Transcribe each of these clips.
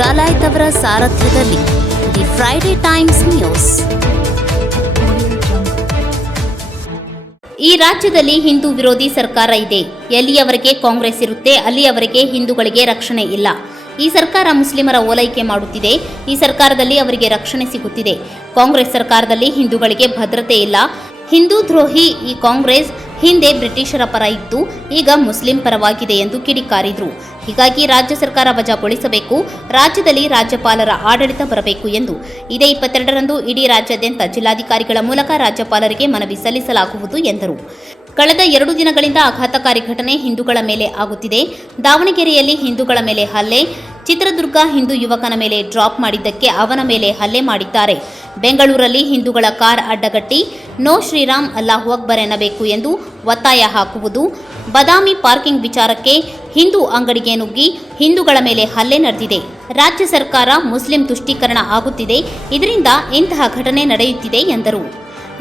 ಡಾಲಾಯ್ತ್ ಅವರ ಸಾರಥ್ಯದಲ್ಲಿ the Friday times news. ಈ ರಾಜ್ಯದಲ್ಲಿ ಹಿಂದೂ ವಿರೋಧಿ ಸರ್ಕಾರ ಇದೆ. ಎಲ್ಲಿಯವರೆಗೆ ಕಾಂಗ್ರೆಸ್ ಇರುತ್ತೆ ಅಲ್ಲಿಯವರೆಗೆ ಹಿಂದೂಗಳಿಗೆ ರಕ್ಷಣೆ ಇಲ್ಲ. ಈ ಸರ್ಕಾರ ಮುಸ್ಲಿಮರ ಓಲೈಕೆ ಮಾಡುತ್ತಿದೆ. ಈ ಸರ್ಕಾರದಲ್ಲಿ ಅವರಿಗೆ ರಕ್ಷಣೆ ಸಿಗುತ್ತಿದೆ. ಕಾಂಗ್ರೆಸ್ ಸರ್ಕಾರದಲ್ಲಿ ಹಿಂದೂಗಳಿಗೆ ಭದ್ರತೆ ಇಲ್ಲ. ಹಿಂದೂ ದ್ರೋಹಿ ಈ ಕಾಂಗ್ರೆಸ್ ಹಿಂದೆ ಬ್ರಿಟಿಷರ ಪರ ಇತ್ತು, ಈಗ ಮುಸ್ಲಿಂ ಪರವಾಗಿದೆ ಎಂದು ಕಿಡಿಕಾರಿದರು. ಹೀಗಾಗಿ ರಾಜ್ಯ ಸರ್ಕಾರ ವಜಾಗೊಳಿಸಬೇಕು, ರಾಜ್ಯದಲ್ಲಿ ರಾಜ್ಯಪಾಲರ ಆಡಳಿತ ಬರಬೇಕು ಎಂದು ಇದೇ 22ರಂದು ಇಡೀ ರಾಜ್ಯಾದ್ಯಂತ ಜಿಲ್ಲಾಧಿಕಾರಿಗಳ ಮೂಲಕ ರಾಜ್ಯಪಾಲರಿಗೆ ಮನವಿ ಸಲ್ಲಿಸಲಾಗುವುದು ಎಂದರು. ಕಳೆದ 2 ದಿನಗಳಿಂದ ಆಘಾತಕಾರಿ ಘಟನೆ ಹಿಂದೂಗಳ ಮೇಲೆ ಆಗುತ್ತಿದೆ. ದಾವಣಗೆರೆಯಲ್ಲಿ ಹಿಂದೂಗಳ ಮೇಲೆ ಹಲ್ಲೆ, ಚಿತ್ರದುರ್ಗ ಹಿಂದೂ ಯುವಕನ ಮೇಲೆ ಡ್ರಾಪ್ ಮಾಡಿದ್ದಕ್ಕೆ ಅವನ ಮೇಲೆ ಹಲ್ಲೆ ಮಾಡಿದ್ದಾರೆ. ಬೆಂಗಳೂರಲ್ಲಿ ಹಿಂದೂಗಳ ಕಾರ್ ಅಡ್ಡಗಟ್ಟಿ ನೋ ಶ್ರೀರಾಮ್ ಅಲ್ಲಾಹು ಅಕ್ಬರ್ ಎನ್ನಬೇಕು ಎಂದು ಒತ್ತಾಯ ಹಾಕುವುದು, ಬದಾಮಿ ಪಾರ್ಕಿಂಗ್ ವಿಚಾರಕ್ಕೆ ಹಿಂದೂ ಅಂಗಡಿಗೆ ನುಗ್ಗಿ ಹಿಂದೂಗಳ ಮೇಲೆ ಹಲ್ಲೆ ನಡೆದಿದೆ. ರಾಜ್ಯ ಸರ್ಕಾರ ಮುಸ್ಲಿಂ ತುಷ್ಟೀಕರಣ ಆಗುತ್ತಿದೆ, ಇದರಿಂದ ಇಂತಹ ಘಟನೆ ನಡೆಯುತ್ತಿದೆ ಎಂದರು.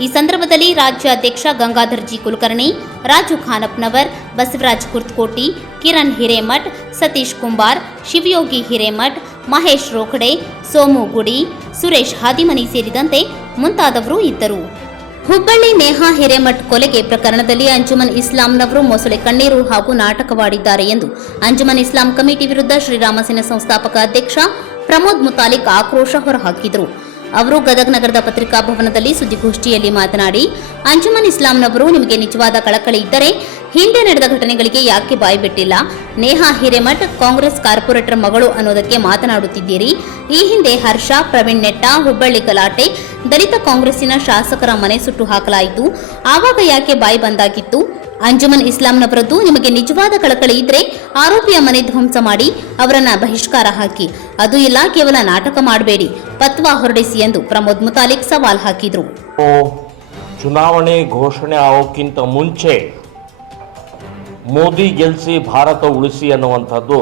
ಈ ಸಂದರ್ಭದಲ್ಲಿ ರಾಜ್ಯಾಧ್ಯಕ್ಷ ಗಂಗಾಧರ್ ಜಿ ಕುಲಕರ್ಣಿ, ರಾಜು ಖಾನಪ್ನವರ್, ಬಸವರಾಜ್ ಕುರ್ತಕೋಟಿ, ಕಿರಣ್ ಹಿರೇಮಠ್, ಸತೀಶ್ ಕುಂಬಾರ್, ಶಿವಯೋಗಿ ಹಿರೇಮಠ್, ಮಹೇಶ್ ರೋಖಡೆ, ಸೋಮು ಗುಡಿ, ಸುರೇಶ್ ಹಾದಿಮನಿ ಸೇರಿದಂತೆ ಮುಂತಾದವರು ಇದ್ದರು. ಹುಬ್ಬಳ್ಳಿ ನೇಹಾ ಹಿರೇಮಠ್ ಕೊಲೆಗೆ ಪ್ರಕರಣದಲ್ಲಿ ಅಂಜುಮನ್ ಇಸ್ಲಾಂನವರು ಮೊಸಳೆ ಕಣ್ಣೀರು ಹಾಗೂ ನಾಟಕವಾಡಿದ್ದಾರೆ ಎಂದು ಅಂಜುಮನ್ ಇಸ್ಲಾಂ ಕಮಿಟಿ ವಿರುದ್ಧ ಶ್ರೀರಾಮ ಸೇನೆ ಸಂಸ್ಥಾಪಕ ಅಧ್ಯಕ್ಷ ಪ್ರಮೋದ್ ಮುತಾಲಿಕ್ ಆಕ್ರೋಶ ಹೊರಹಾಕಿದರು. ಅವರು ಗದಗ ನಗರದ ಪತ್ರಿಕಾ ಭವನದಲ್ಲಿ ಸುದ್ದಿಗೋಷ್ಠಿಯಲ್ಲಿ ಮಾತನಾಡಿ, ಅಂಜುಮನ್ ಇಸ್ಲಾಂನವರು ನಿಮಗೆ ನಿಜವಾದ ಕಳಕಳಿ ಇದ್ದರೆ ಹಿಂದೆ ನಡೆದ ಘಟನೆಗಳಿಗೆ ಯಾಕೆ ಬಾಯ್ಬಿಟ್ಟಿಲ್ಲ? ನೇಹಾ ಹಿರೇಮಠ್ ಕಾಂಗ್ರೆಸ್ ಕಾರ್ಪೊರೇಟರ್ ಮಗಳು ಅನ್ನೋದಕ್ಕೆ ಮಾತನಾಡುತ್ತಿದ್ದೀರಿ. ಈ ಹಿಂದೆ ಹರ್ಷ, ಪ್ರವೀಣ್ ನೆಟ್ಟಾ, ಹುಬ್ಬಳ್ಳಿ ಗಲಾಟೆ, ದಲಿತ ಕಾಂಗ್ರೆಸ್ಸಿನ ಶಾಸಕರ ಮನೆ ಸುಟ್ಟು ಹಾಕಲಾಯಿತು. ಆವಾಗ ಯಾಕೆ ಬಾಯಿ ಬಂದಾಗಿತ್ತು? ಅಂಜುಮನ್ ಇಸ್ಲಾಂನವರದ್ದು ನಿಮಗೆ ನಿಜವಾದ ಕಳಕಳಿ ಇದ್ರೆ ಆರೋಪಿಯ ಮನೆ ಧ್ವಂಸ ಮಾಡಿ ಅವರನ್ನ ಬಹಿಷ್ಕಾರ ಹಾಕಿ, ಅದು ಇಲ್ಲ ಕೇವಲ ನಾಟಕ ಮಾಡಬೇಡಿ, ಪತ್ವಾ ಹೊರಡಿಸಿ ಎಂದು ಪ್ರಮೋದ್ ಮುತಾಲಿಕ್ ಸವಾಲ್ ಹಾಕಿದ್ರು. ಚುನಾವಣೆ ಘೋಷಣೆ ಆಗೋಕ್ಕಿಂತ ಮುಂಚೆ ಮೋದಿ ಗೆಲ್ಲಿಸಿ ಭಾರತ ಉಳಿಸಿ ಅನ್ನುವಂಥದ್ದು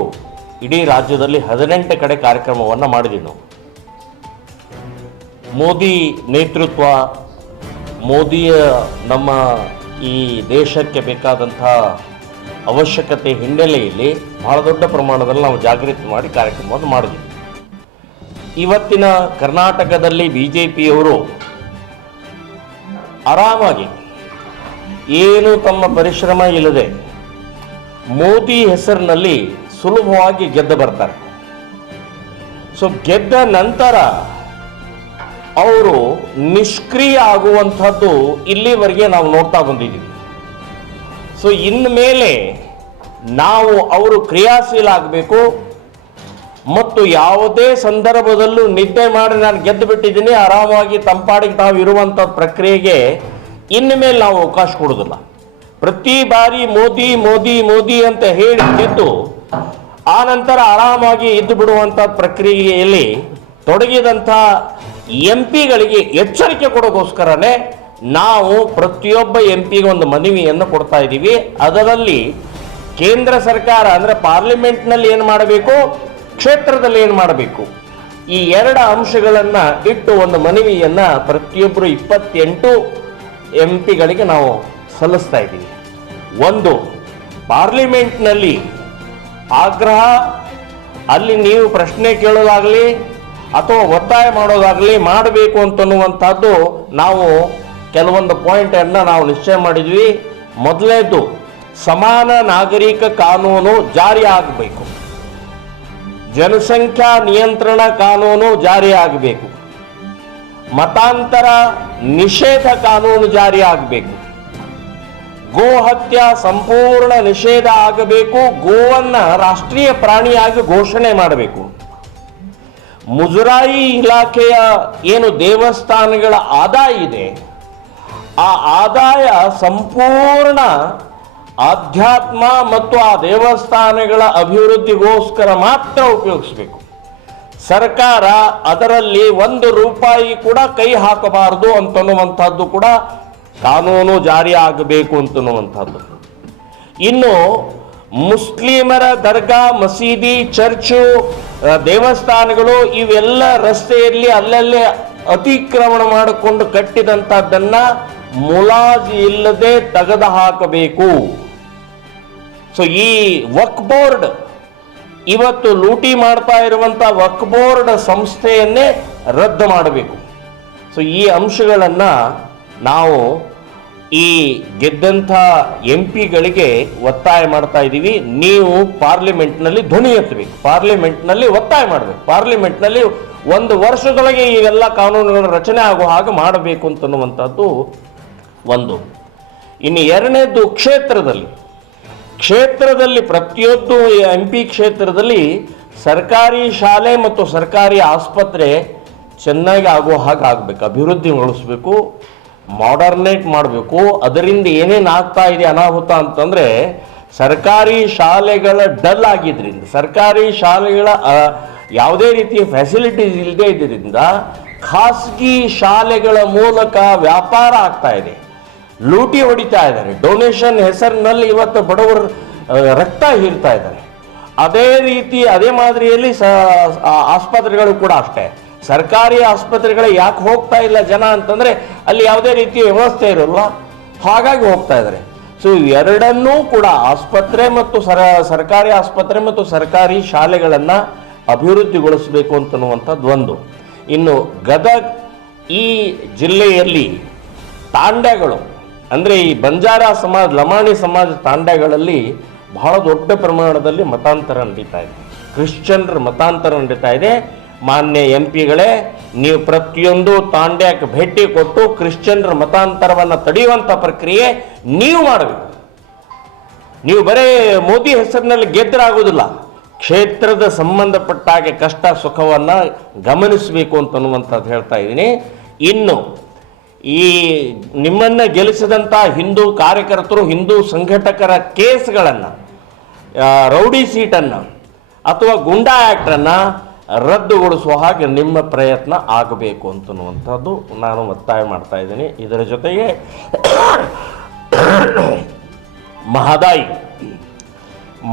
ಇಡೀ ರಾಜ್ಯದಲ್ಲಿ 18 ಕಡೆ ಕಾರ್ಯಕ್ರಮವನ್ನು ಮಾಡಿದ್ದೀವಿ ನಾವು. ಮೋದಿ ನೇತೃತ್ವ, ಮೋದಿಯ ನಮ್ಮ ಈ ದೇಶಕ್ಕೆ ಬೇಕಾದಂಥ ಅವಶ್ಯಕತೆ ಹಿನ್ನೆಲೆಯಲ್ಲಿ ಬಹಳ ದೊಡ್ಡ ಪ್ರಮಾಣದಲ್ಲಿ ನಾವು ಜಾಗೃತಿ ಮಾಡಿ ಕಾರ್ಯಕ್ರಮವನ್ನು ಮಾಡಿದ್ವಿ. ಇವತ್ತಿನ ಕರ್ನಾಟಕದಲ್ಲಿ BJPಯವರು ಆರಾಮಾಗಿ ಏನು ತಮ್ಮ ಪರಿಶ್ರಮ ಇಲ್ಲದೆ ಮೋದಿ ಹೆಸರಿನಲ್ಲಿ ಸುಲಭವಾಗಿ ಗೆದ್ದು ಬರ್ತಾರೆ. ಸೊ ಗೆದ್ದ ನಂತರ ಅವರು ನಿಷ್ಕ್ರಿಯ ಆಗುವಂಥದ್ದು ಇಲ್ಲಿವರೆಗೆ ನಾವು ನೋಡ್ತಾ ಬಂದಿದ್ದೀವಿ. ಸೊ ಇನ್ಮೇಲೆ ನಾವು ಅವರು ಕ್ರಿಯಾಶೀಲ ಆಗಬೇಕು ಮತ್ತು ಯಾವುದೇ ಸಂದರ್ಭದಲ್ಲೂ ನಿದ್ದೆ ಮಾಡಿ ನಾನು ಗೆದ್ದು ಬಿಟ್ಟಿದ್ದೀನಿ ಆರಾಮಾಗಿ ತಂಪಾಡಿಗೆ ತಾವು ಇರುವಂಥ ಪ್ರಕ್ರಿಯೆಗೆ ಇನ್ಮೇಲೆ ನಾವು ಅವಕಾಶ ಕೊಡೋದಿಲ್ಲ. ಪ್ರತಿ ಬಾರಿ ಮೋದಿ ಮೋದಿ ಮೋದಿ ಅಂತ ಹೇಳಿ ಗೆದ್ದು ಆ ನಂತರ ಆರಾಮಾಗಿ ಇದ್ದು ಬಿಡುವಂಥ ಪ್ರಕ್ರಿಯೆಯಲ್ಲಿ ತೊಡಗಿದಂಥ MP ಗಳಿಗೆ ಎಚ್ಚರಿಕೆ ಕೊಡೋಗೋಸ್ಕರನೇ ನಾವು ಪ್ರತಿಯೊಬ್ಬ MP ಗೆ ಒಂದು ಮನವಿಯನ್ನು ಕೊಡ್ತಾ ಇದ್ದೀವಿ. ಅದರಲ್ಲಿ ಕೇಂದ್ರ ಸರ್ಕಾರ ಅಂದರೆ ಪಾರ್ಲಿಮೆಂಟ್ನಲ್ಲಿ ಏನು ಮಾಡಬೇಕು, ಕ್ಷೇತ್ರದಲ್ಲಿ ಏನು ಮಾಡಬೇಕು, ಈ 2 ಅಂಶಗಳನ್ನು ಇಟ್ಟು ಒಂದು ಮನವಿಯನ್ನು ಪ್ರತಿಯೊಬ್ಬರು 28 MP ಗಳಿಗೆ ನಾವು ಸಲ್ಲಿಸ್ತಾ ಇದ್ದೀವಿ. ಒಂದು, ಪಾರ್ಲಿಮೆಂಟ್ನಲ್ಲಿ ಆಗ್ರಹ, ಅಲ್ಲಿ ನೀವು ಪ್ರಶ್ನೆ ಕೇಳೋದಾಗಲಿ ಅಥವಾ ಒತ್ತಾಯ ಮಾಡೋದಾಗಲಿ ಮಾಡಬೇಕು ಅಂತನ್ನುವಂಥದ್ದು ನಾವು ಕೆಲವೊಂದು ಪಾಯಿಂಟನ್ನು ನಾವು ನಿಶ್ಚಯ ಮಾಡಿದ್ವಿ. ಮೊದಲನೇದು, ಸಮಾನ ನಾಗರಿಕ ಕಾನೂನು ಜಾರಿ ಆಗಬೇಕು, ಜನಸಂಖ್ಯಾ ನಿಯಂತ್ರಣ ಕಾನೂನು ಜಾರಿ ಆಗಬೇಕು, ಮತಾಂತರ ನಿಷೇಧ ಕಾನೂನು ಜಾರಿ ಆಗಬೇಕು, ಗೋ ಹತ್ಯೆ ಸಂಪೂರ್ಣ ನಿಷೇಧ ಆಗಬೇಕು, ಗೋವನ್ನ ರಾಷ್ಟ್ರೀಯ ಪ್ರಾಣಿಯಾಗಿ ಘೋಷಣೆ ಮಾಡಬೇಕು, ಮುಜರಾಯಿ ಇಲಾಖೆಯ ಏನು ದೇವಸ್ಥಾನಗಳ ಆದಾಯ ಇದೆ ಆ ಆದಾಯ ಸಂಪೂರ್ಣ ಆಧ್ಯಾತ್ಮ ಮತ್ತು ಆ ದೇವಸ್ಥಾನಗಳ ಅಭಿವೃದ್ಧಿಗೋಸ್ಕರ ಮಾತ್ರ ಉಪಯೋಗಿಸಬೇಕು. ಸರ್ಕಾರ ಅದರಲ್ಲಿ 1 ರೂಪಾಯಿ ಕೂಡ ಕೈ ಹಾಕಬಾರದು ಅಂತನ್ನುವಂಥದ್ದು ಕೂಡ ಕಾನೂನು ಜಾರಿ ಆಗಬೇಕು ಅಂತನ್ನುವಂಥದ್ದು. ಇನ್ನು ಮುಸ್ಲಿಮರ ದರ್ಗಾ, ಮಸೀದಿ, ಚರ್ಚು, ದೇವಸ್ಥಾನಗಳು ಇವೆಲ್ಲ ರಸ್ತೆಯಲ್ಲಿ ಅಲ್ಲಲ್ಲೇ ಅತಿಕ್ರಮಣ ಮಾಡಿಕೊಂಡು ಕಟ್ಟಿದಂಥದ್ದನ್ನ ಮುಲಾಜಿ ಇಲ್ಲದೆ ತೆಗೆದು ಹಾಕಬೇಕು. ಸೊ ಈ ವಕ್ಫ್ ಬೋರ್ಡ್ ಇವತ್ತು ಲೂಟಿ ಮಾಡ್ತಾ ಇರುವಂಥ ವಕ್ಫ್ ಬೋರ್ಡ್ ಸಂಸ್ಥೆಯನ್ನೇ ರದ್ದು ಮಾಡಬೇಕು. ಸೊ ಈ ಅಂಶಗಳನ್ನು ನಾವು ಈ ಗೆದ್ದಂಥ MP ಗಳಿಗೆ ಒತ್ತಾಯ ಮಾಡ್ತಾ ಇದ್ದೀವಿ. ನೀವು ಪಾರ್ಲಿಮೆಂಟ್ನಲ್ಲಿ ಧ್ವನಿ ಎತ್ತಬೇಕು, ಪಾರ್ಲಿಮೆಂಟ್ನಲ್ಲಿ ಒತ್ತಾಯ ಮಾಡಬೇಕು, ಪಾರ್ಲಿಮೆಂಟ್ನಲ್ಲಿ 1 ವರ್ಷದೊಳಗೆ ಇವೆಲ್ಲ ಕಾನೂನುಗಳ ರಚನೆ ಆಗೋ ಹಾಗೆ ಮಾಡಬೇಕು ಅಂತನ್ನುವಂಥದ್ದು ಒಂದು. ಇನ್ನು ಎರಡನೇದು ಕ್ಷೇತ್ರದಲ್ಲಿ ಪ್ರತಿಯೊಂದು MP ಕ್ಷೇತ್ರದಲ್ಲಿ ಸರ್ಕಾರಿ ಶಾಲೆ ಮತ್ತು ಸರ್ಕಾರಿ ಆಸ್ಪತ್ರೆ ಚೆನ್ನಾಗಿ ಆಗೋ ಹಾಗೆ ಆಗಬೇಕು, ಅಭಿವೃದ್ಧಿಗೊಳಿಸ್ಬೇಕು, ಮಾಡರ್ನೇಟ್ ಮಾಡಬೇಕು. ಅದರಿಂದ ಏನೇನು ಆಗ್ತಾ ಇದೆ ಅನಾಹುತ ಅಂತಂದರೆ, ಸರ್ಕಾರಿ ಶಾಲೆಗಳ ಡಲ್ ಆಗಿದ್ದರಿಂದ, ಸರ್ಕಾರಿ ಶಾಲೆಗಳ ಯಾವುದೇ ರೀತಿಯ ಫೆಸಿಲಿಟೀಸ್ ಇಲ್ಲದೆ ಇದ್ದರಿಂದ ಖಾಸಗಿ ಶಾಲೆಗಳ ಮೂಲಕ ವ್ಯಾಪಾರ ಆಗ್ತಾ ಇದೆ, ಲೂಟಿ ಹೊಡಿತಾ ಇದ್ದಾರೆ, ಡೊನೇಷನ್ ಹೆಸರಿನಲ್ಲಿ ಇವತ್ತು ಬಡವರು ರಕ್ತ ಹೀರ್ತಾ ಇದ್ದಾರೆ. ಅದೇ ಮಾದರಿಯಲ್ಲಿ ಆಸ್ಪತ್ರೆಗಳು ಕೂಡ ಅಷ್ಟೇ. ಸರ್ಕಾರಿ ಆಸ್ಪತ್ರೆಗಳು ಯಾಕೆ ಹೋಗ್ತಾ ಇಲ್ಲ ಜನ ಅಂತಂದರೆ ಅಲ್ಲಿ ಯಾವುದೇ ರೀತಿಯ ವ್ಯವಸ್ಥೆ ಇರೋಲ್ಲ, ಹಾಗಾಗಿ ಹೋಗ್ತಾ ಇದ್ದಾರೆ. ಸೊ ಎರಡನ್ನೂ ಕೂಡ ಆಸ್ಪತ್ರೆ ಮತ್ತು ಸರ್ಕಾರಿ ಆಸ್ಪತ್ರೆ ಮತ್ತು ಸರ್ಕಾರಿ ಶಾಲೆಗಳನ್ನು ಅಭಿವೃದ್ಧಿಗೊಳಿಸಬೇಕು ಅಂತನ್ನುವಂಥದ್ದು ಒಂದು. ಇನ್ನು ಗದಗ ಈ ಜಿಲ್ಲೆಯಲ್ಲಿ ತಾಂಡ್ಯಗಳು ಅಂದರೆ ಈ ಬಂಜಾರ ಸಮಾಜ, ಲಮಾಣಿ ಸಮಾಜ ತಾಂಡ್ಯಗಳಲ್ಲಿ ಬಹಳ ದೊಡ್ಡ ಪ್ರಮಾಣದಲ್ಲಿ ಮತಾಂತರ ನಡೀತಾ ಇದೆ, ಕ್ರಿಶ್ಚಿಯನ್ರ ಮತಾಂತರ ನಡೀತಾ ಇದೆ. ಮಾನ್ಯ MP ಗಳೇ, ನೀವು ಪ್ರತಿಯೊಂದು ತಾಂಡ್ಯಕ್ಕೆ ಭೇಟಿ ಕೊಟ್ಟು ಕ್ರಿಶ್ಚಿಯನ್ರ ಮತಾಂತರವನ್ನು ತಡೆಯುವಂಥ ಪ್ರಕ್ರಿಯೆ ನೀವು ಮಾಡಬೇಕು. ನೀವು ಬರೇ ಮೋದಿ ಹೆಸರಿನಲ್ಲಿ ಗೆದ್ದರಾಗೋದಿಲ್ಲ, ಕ್ಷೇತ್ರದ ಸಂಬಂಧಪಟ್ಟಾಗೆ ಕಷ್ಟ ಸುಖವನ್ನು ಗಮನಿಸಬೇಕು ಅಂತನ್ನುವಂಥದ್ದು ಹೇಳ್ತಾ ಇದ್ದೀನಿ. ಇನ್ನು ಈ ನಿಮ್ಮನ್ನು ಗೆಲ್ಲಿಸಿದಂಥ ಹಿಂದೂ ಕಾರ್ಯಕರ್ತರು, ಹಿಂದೂ ಸಂಘಟಕರ ಕೇಸ್ಗಳನ್ನು, ರೌಡಿ ಸೀಟನ್ನು ಅಥವಾ ಗುಂಡಾ ಆ್ಯಕ್ಟನ್ನು ರದ್ದುಗೊಳಿಸುವ ಹಾಗೆ ನಿಮ್ಮ ಪ್ರಯತ್ನ ಆಗಬೇಕು ಅಂತನ್ನುವಂಥದ್ದು ನಾನು ಒತ್ತಾಯ ಮಾಡ್ತಾ ಇದ್ದೀನಿ. ಇದರ ಜೊತೆಗೆ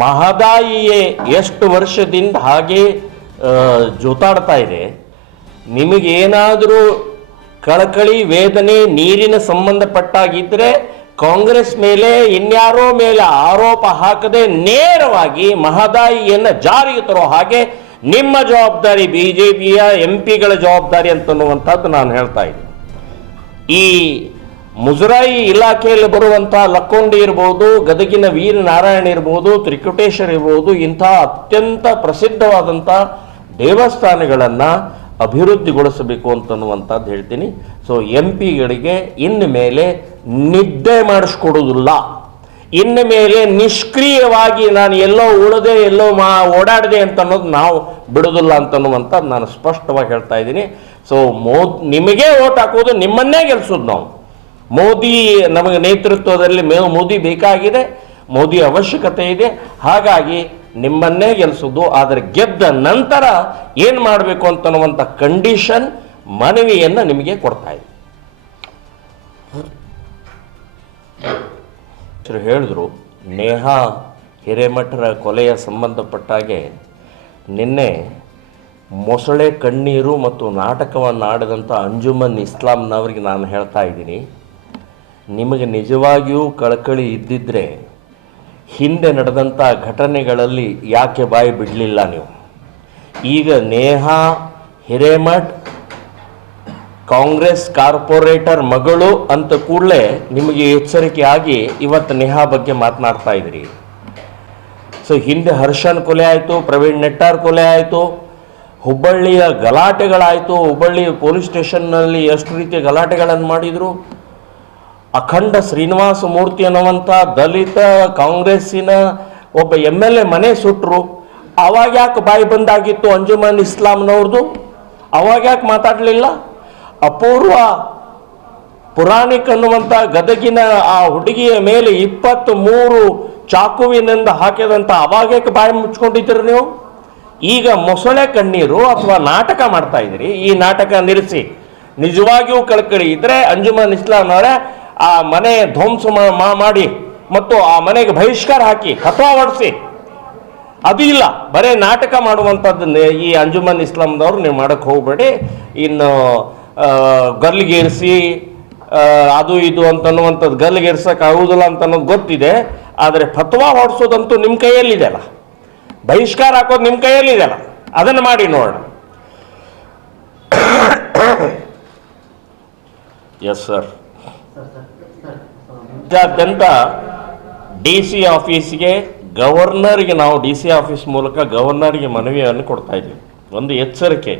ಮಹದಾಯಿಯೇ ಎಷ್ಟು ವರ್ಷದಿಂದ ಹಾಗೆ ಜೋತಾಡ್ತಾ ಇದೆ. ನಿಮಗೇನಾದರೂ ಕಳಕಳಿ, ವೇದನೆ, ನೀರಿನ ಸಂಬಂಧಪಟ್ಟಾಗಿದ್ದರೆ ಕಾಂಗ್ರೆಸ್ ಮೇಲೆ ಇನ್ಯಾರೋ ಮೇಲೆ ಆರೋಪ ಹಾಕದೆ ನೇರವಾಗಿ ಮಹದಾಯಿಯನ್ನು ಜಾರಿಗೆ ತರೋ ಹಾಗೆ ನಿಮ್ಮ ಜವಾಬ್ದಾರಿ, BJPಯ MP ಗಳ ಜವಾಬ್ದಾರಿ ಅಂತನ್ನುವಂಥದ್ದು ನಾನು ಹೇಳ್ತಾ ಇದ್ದೀನಿ. ಈ ಮುಜರಾಯಿ ಇಲಾಖೆಯಲ್ಲಿ ಬರುವಂಥ ಲಕ್ಕೊಂಡಿ ಇರ್ಬೋದು, ಗದಗಿನ ವೀರನಾರಾಯಣ ಇರ್ಬೋದು, ತ್ರಿಕುಟೇಶ್ವರ ಇರ್ಬೋದು, ಇಂಥ ಅತ್ಯಂತ ಪ್ರಸಿದ್ಧವಾದಂಥ ದೇವಸ್ಥಾನಗಳನ್ನು ಅಭಿವೃದ್ಧಿಗೊಳಿಸಬೇಕು ಅಂತನ್ನುವಂಥದ್ದು ಹೇಳ್ತೀನಿ. ಸೊ MP ಗಳಿಗೆ ಇನ್ನು ಮೇಲೆ ನಿದ್ದೆ ಮಾಡಿಸ್ಕೊಡೋದಿಲ್ಲ, ಇನ್ನು ಮೇಲೆ ನಿಷ್ಕ್ರಿಯವಾಗಿ ನಾನು ಎಲ್ಲೋ ಉಳಿದೆ ಎಲ್ಲೋ ಓಡಾಡಿದೆ ಅಂತ ಅನ್ನೋದು ನಾವು ಬಿಡೋದಿಲ್ಲ ಅಂತನ್ನುವಂಥದ್ದು ನಾನು ಸ್ಪಷ್ಟವಾಗಿ ಹೇಳ್ತಾ ಇದ್ದೀನಿ. ಸೊ ನಿಮಗೆ ಓಟ್ ಹಾಕೋದು, ನಿಮ್ಮನ್ನೇ ಗೆಲ್ಲಿಸೋದು ನಾವು. ಮೋದಿ ನಮಗೆ ನೇತೃತ್ವದಲ್ಲಿ ಮೋದಿ ಬೇಕಾಗಿದೆ, ಮೋದಿ ಅವಶ್ಯಕತೆ ಇದೆ, ಹಾಗಾಗಿ ನಿಮ್ಮನ್ನೇ ಗೆಲ್ಲಿಸೋದು. ಆದರೆ ಗೆದ್ದ ನಂತರ ಏನು ಮಾಡಬೇಕು ಅಂತನ್ನುವಂಥ ಕಂಡೀಷನ್, ಮನವಿಯನ್ನು ನಿಮಗೆ ಕೊಡ್ತಾ ಇದೆ. ಹೇಳಿದ್ರು ನೇಹಾ ಹಿರೇಮಠರ ಕೊಲೆಯ ಸಂಬಂಧಪಟ್ಟಾಗೆ ನಿನ್ನೆ ಮೊಸಳೆ ಕಣ್ಣೀರು ಮತ್ತು ನಾಟಕವನ್ನು ಆಡಿದಂಥ ಅಂಜುಮನ್ ಇಸ್ಲಾಂನವರಿಗೆ ನಾನು ಹೇಳ್ತಾ ಇದ್ದೀನಿ, ನಿಮಗೆ ನಿಜವಾಗಿಯೂ ಕಳಕಳಿ ಇದ್ದಿದ್ದರೆ ಹಿಂದೆ ನಡೆದಂಥ ಘಟನೆಗಳಲ್ಲಿ ಯಾಕೆ ಬಾಯಿ ಬಿಡಲಿಲ್ಲ ನೀವು? ಈಗ ನೇಹಾ ಹಿರೇಮಠ್ ಕಾಂಗ್ರೆಸ್ ಕಾರ್ಪೊರೇಟರ್ ಮಗಳು ಅಂತ ಕೂಡಲೇ ನಿಮಗೆ ಎಚ್ಚರಿಕೆ ಆಗಿ ಇವತ್ತು ನೇಹಾ ಬಗ್ಗೆ ಮಾತನಾಡ್ತಾ ಇದ್ರಿ. ಸೊ ಹಿಂದೆ ಹರ್ಷನ್ ಕೊಲೆ ಆಯಿತು, ಪ್ರವೀಣ್ ನೆಟ್ಟಾರ್ ಕೊಲೆ ಆಯಿತು, ಹುಬ್ಬಳ್ಳಿಯ ಗಲಾಟೆಗಳಾಯಿತು, ಹುಬ್ಬಳ್ಳಿ ಪೊಲೀಸ್ ಸ್ಟೇಷನ್ನಲ್ಲಿ ಎಷ್ಟು ರೀತಿಯ ಗಲಾಟೆಗಳನ್ನು ಮಾಡಿದರು. ಅಖಂಡ ಶ್ರೀನಿವಾಸ ಮೂರ್ತಿ ಅನ್ನುವಂಥ ದಲಿತ ಕಾಂಗ್ರೆಸ್ಸಿನ ಒಬ್ಬ MLA ಮನೆ ಸುಟ್ಟರು. ಅವಾಗ ಯಾಕೆ ಬಾಯಿ ಬಂದಾಗಿತ್ತು ಅಂಜುಮನ್ ಇಸ್ಲಾಂನವ್ರದ್ದು? ಅವಾಗ ಯಾಕೆ ಮಾತಾಡಲಿಲ್ಲ? ಅಪೂರ್ವ ಪುರಾಣಿಕ್ ಅನ್ನುವಂಥ ಗದಗಿನ ಆ ಹುಡುಗಿಯ ಮೇಲೆ 23 ಚಾಕುವಿನಿಂದ ಹಾಕಿದಂಥ ಅವಾಗಕ್ಕೆ ಬಾಯಿ ಮುಚ್ಕೊಂಡಿದ್ದೀರಿ ನೀವು. ಈಗ ಮೊಸಳೆ ಕಣ್ಣೀರು ಅಥವಾ ನಾಟಕ ಮಾಡ್ತಾ ಇದ್ದೀರಿ. ಈ ನಾಟಕ ನಿಲ್ಲಿಸಿ, ನಿಜವಾಗಿಯೂ ಕಳಕಳಿ ಇದ್ದರೆ ಅಂಜುಮನ್ ಇಸ್ಲಾಂನವರೇ ಆ ಮನೆ ಧ್ವಂಸ ಮಾಡಿ ಮತ್ತು ಆ ಮನೆಗೆ ಬಹಿಷ್ಕಾರ ಹಾಕಿ ಕತ್ವಾ ಹೊಡಿಸಿ. ಅದು ಇಲ್ಲ, ಬರೀ ನಾಟಕ ಮಾಡುವಂಥದ್ದು ಈ ಅಂಜುಮನ್ ಇಸ್ಲಾಂದವ್ರು ನೀವು ಮಾಡೋಕ್ಕೆ ಹೋಗಬೇಡಿ. ಇನ್ನು ಗಲ್ಲಿಗೇರಿಸಿ ಅದು ಇದು ಅಂತನ್ನುವಂಥದ್ದು ಗಲ್ಲಿಗೇರ್ಸೋಕೆ ಆಗುವುದಿಲ್ಲ ಅಂತ ಅನ್ನೋದು ಗೊತ್ತಿದೆ. ಆದರೆ ಫತ್ವಾ ಹೊಡಿಸೋದಂತೂ ನಿಮ್ಮ ಕೈಯಲ್ಲಿದೆ ಅಲ್ಲ. ಬಹಿಷ್ಕಾರ ಹಾಕೋದು ನಿಮ್ಮ ಕೈಯಲ್ಲಿ ಇದೆಯಲ್ಲ, ಅದನ್ನು ಮಾಡಿ ನೋಡೋಣ. Yes sir. ರಾಜ್ಯಾದ್ಯಂತ DC ಆಫೀಸ್ಗೆ ಗವರ್ನರ್ಗೆ ನಾವು DC ಆಫೀಸ್ ಮೂಲಕ ಗವರ್ನರ್ಗೆ ಮನವಿಯನ್ನು ಕೊಡ್ತಾ ಇದ್ದೀವಿ. ಒಂದು ಎಚ್ಚರಿಕೆ,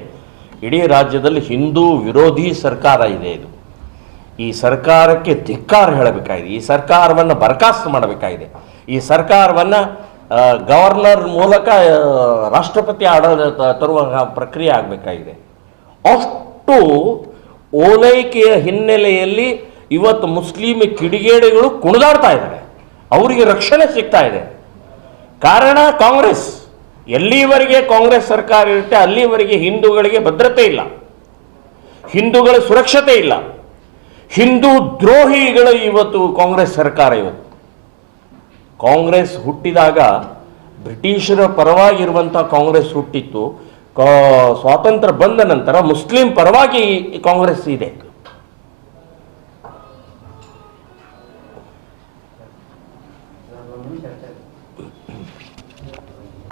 ಇಡೀ ರಾಜ್ಯದಲ್ಲಿ ಹಿಂದೂ ವಿರೋಧಿ ಸರ್ಕಾರ ಇದೆ. ಇದು ಈ ಸರ್ಕಾರಕ್ಕೆ ಧಿಕ್ಕಾರ ಹೇಳಬೇಕಾಗಿದೆ. ಈ ಸರ್ಕಾರವನ್ನು ಬರಖಾಸ್ತು ಮಾಡಬೇಕಾಗಿದೆ. ಈ ಸರ್ಕಾರವನ್ನು ಗವರ್ನರ್ ಮೂಲಕ ರಾಷ್ಟ್ರಪತಿ ಆಡಳಿತ ತರುವ ಪ್ರಕ್ರಿಯೆ ಆಗಬೇಕಾಗಿದೆ. ಅಷ್ಟು ಓಲೈಕೆಯ ಹಿನ್ನೆಲೆಯಲ್ಲಿ ಇವತ್ತು ಮುಸ್ಲಿಂ ಕಿಡಿಗೇಡಿಗಳು ಕುಣಿದಾಡ್ತಾ ಇದ್ದಾರೆ. ಅವರಿಗೆ ರಕ್ಷಣೆ ಸಿಗ್ತಾ ಇದೆ. ಕಾರಣ ಕಾಂಗ್ರೆಸ್. ಎಲ್ಲಿವರೆಗೆ ಕಾಂಗ್ರೆಸ್ ಸರ್ಕಾರ ಇರುತ್ತೆ ಅಲ್ಲಿವರೆಗೆ ಹಿಂದೂಗಳಿಗೆ ಭದ್ರತೆ ಇಲ್ಲ, ಹಿಂದೂಗಳ ಸುರಕ್ಷತೆ ಇಲ್ಲ. ಹಿಂದೂ ದ್ರೋಹಿಗಳು ಇವತ್ತು ಕಾಂಗ್ರೆಸ್ ಸರ್ಕಾರ. ಇವತ್ತು ಕಾಂಗ್ರೆಸ್ ಹುಟ್ಟಿದಾಗ ಬ್ರಿಟಿಷರ ಪರವಾಗಿರುವಂಥ ಕಾಂಗ್ರೆಸ್ ಹುಟ್ಟಿತ್ತು. ಸ್ವಾತಂತ್ರ್ಯ ಬಂದ ನಂತರ ಮುಸ್ಲಿಂ ಪರವಾಗಿ ಕಾಂಗ್ರೆಸ್ ಇದೆ.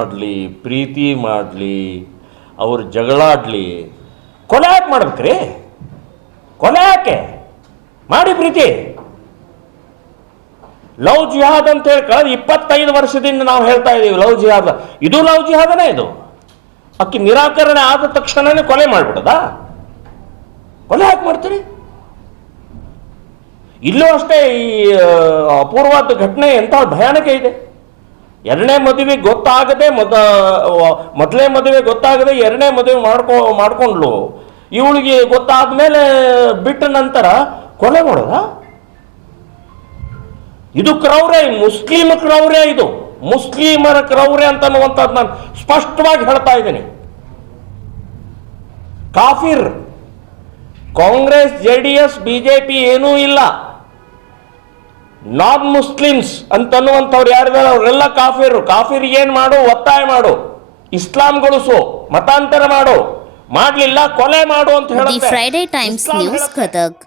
ಮಾಡಲಿ, ಪ್ರೀತಿ ಮಾಡಲಿ, ಅವ್ರು ಜಗಳಾಡಲಿ, ಕೊಲೆ ಯಾಕೆ ಮಾಡ್ಬೇಕ್ರಿ? ಕೊಲೆ ಯಾಕೆ ಮಾಡಿ? ಪ್ರೀತಿ ಲವ್ ಜಿಹಾದ್ ಅಂತ ಹೇಳಿ ಕಳೆದ 25 ವರ್ಷದಿಂದ ನಾವು ಹೇಳ್ತಾ ಇದ್ದೀವಿ. ಲವ್ ಜಿಹಾದ್, ಇದು ಲವ್ ಜಿಹಾದನೇ. ಇದು ಅಕ್ಕಿ ನಿರಾಕರಣೆ ಆದ ತಕ್ಷಣನೇ ಕೊಲೆ ಮಾಡ್ಬಿಡದ? ಕೊಲೆ ಯಾಕೆ ಮಾಡ್ತೀರಿ? ಇಲ್ಲೂ ಅಷ್ಟೇ. ಈ ಅಪೂರ್ವದ ಘಟನೆ ಎಂಥ ಭಯಾನಕ ಇದೆ. ಎರಡನೇ ಮದುವೆ ಗೊತ್ತಾಗದೆ ಮೊದಲನೇ ಮದುವೆ ಗೊತ್ತಾಗದೆ ಎರಡನೇ ಮದುವೆ ಮಾಡ್ಕೊಂಡ್ಲು. ಇವಳಿಗೆ ಗೊತ್ತಾದ್ಮೇಲೆ ಬಿಟ್ಟ ನಂತರ ಕೊಲೆ ಮಾಡೋದ? ಇದು ಕ್ರೌರ್ಯ, ಮುಸ್ಲಿಂ ಕ್ರೌರ್ಯ. ಇದು ಮುಸ್ಲಿಮರ ಕ್ರೌರ್ಯ ಅಂತ ಅನ್ನುವಂಥದ್ದು ನಾನು ಸ್ಪಷ್ಟವಾಗಿ ಹೇಳ್ತಾ ಇದ್ದೀನಿ. ಕಾಫಿರ್. ಕಾಂಗ್ರೆಸ್, JDS, BJP ಏನೂ ಇಲ್ಲ. ನಾನ್ ಮುಸ್ಲಿಮ್ಸ್ ಅಂತನ್ನುವಂಥವ್ರು ಯಾರಿದ್ದಾರೆ ಅವರೆಲ್ಲ ಕಾಫಿರು. ಕಾಫಿರ್ಗೆ ಏನು ಮಾಡು? ಒತ್ತಾಯ ಮಾಡು, ಇಸ್ಲಾಂಗೊಳಿಸು, ಮತಾಂತರ ಮಾಡು, ಮಾಡಲಿಲ್ಲ ಕೊಲೆ ಮಾಡು ಅಂತ ಹೇಳುತ್ತೆ. The Friday times news Gadag.